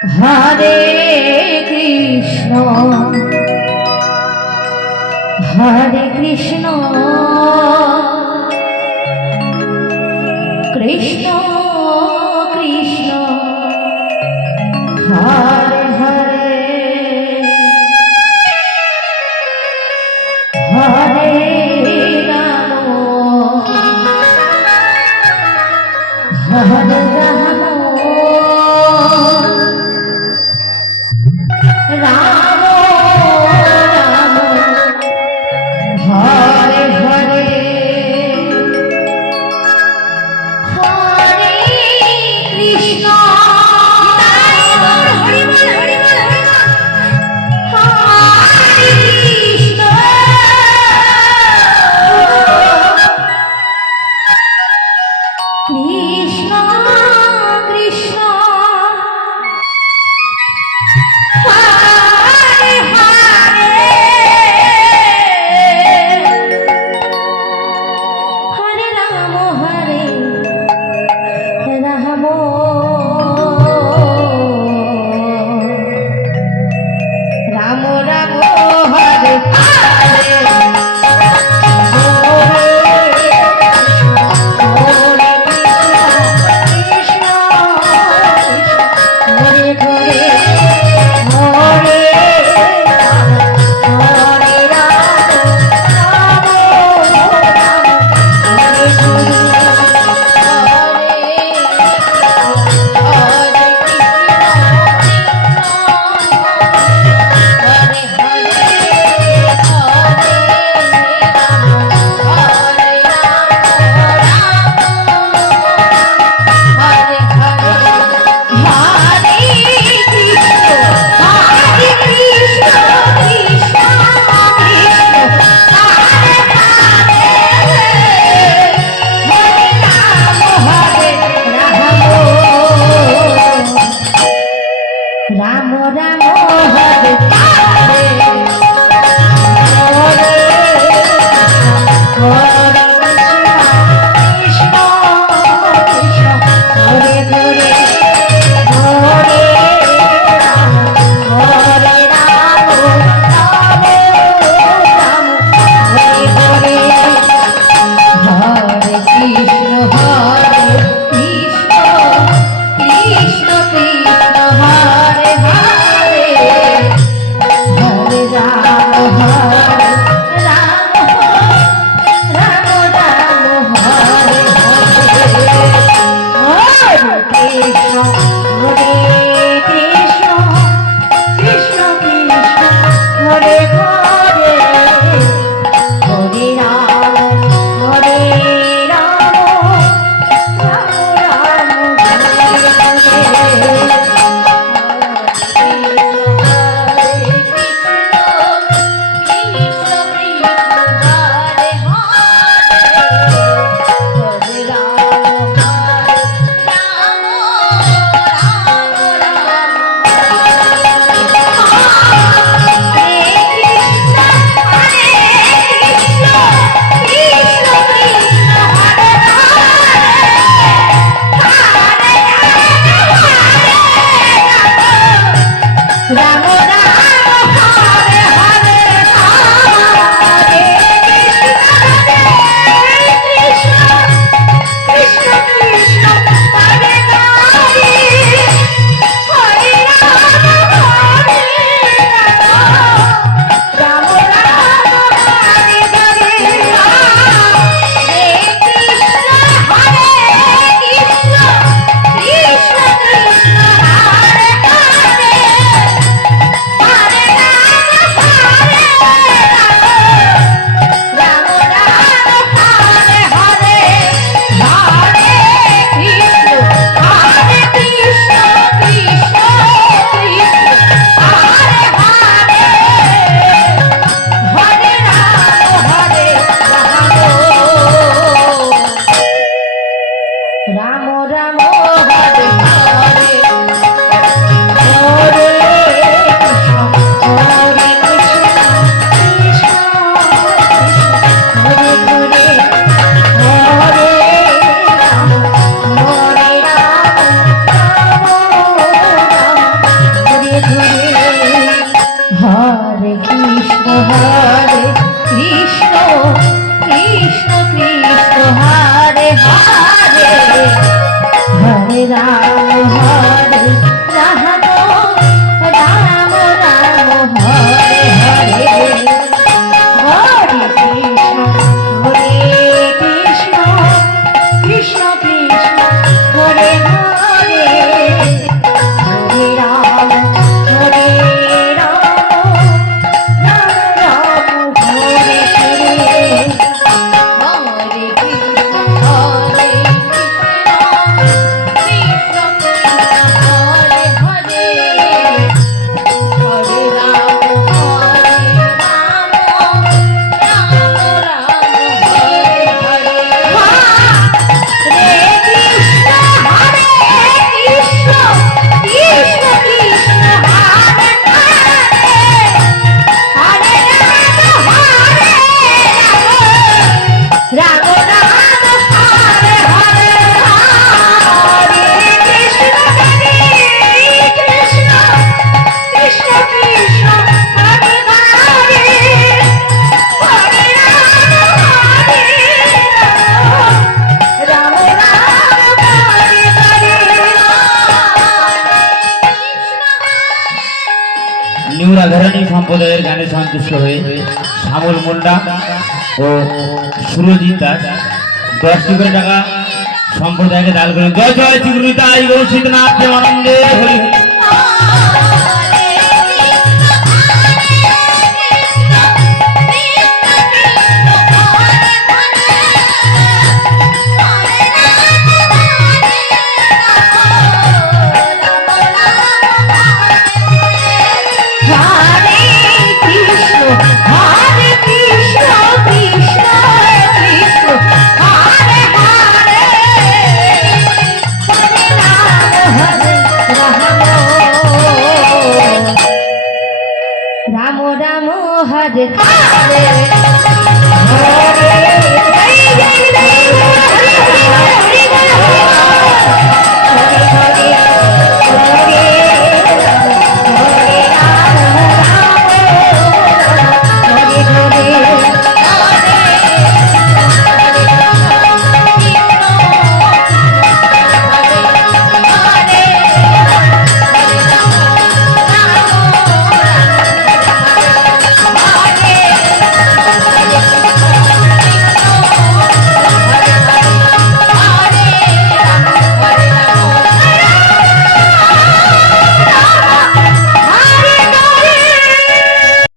হরে কৃষ্ণ হরে কৃষ্ণ কৃষ্ণ কৃষ্ণ হরে হরে হরে রাম হরে রাম রাম রাম হরে হরে হরে কৃষ্ণ হরে হরে কৃষ্ণ কৃষ্ণ কৃষ্ণ হরে হরে হরে রাম হরে Ram Ram Ram Hare Hare Ram Ram Hare Hare Hare Krishna Krishna Hare Hare Hare Hare Ram Ram Ram Hare Hare Hare Krishna Krishna Krishna Hare Hare new Radharani সম্প্রদায়ের গানে সন্তুষ্ট হয়ে শ্যামল মুন্ডা ও সুরজিৎ দাস 10টি করে টাকা সম্প্রদায়কে দান করেন। জয় জয় শ্রীগুরুতাই গৌর শীতনাথ আনন্দে হরি হরি। রাম রাম হরে হরে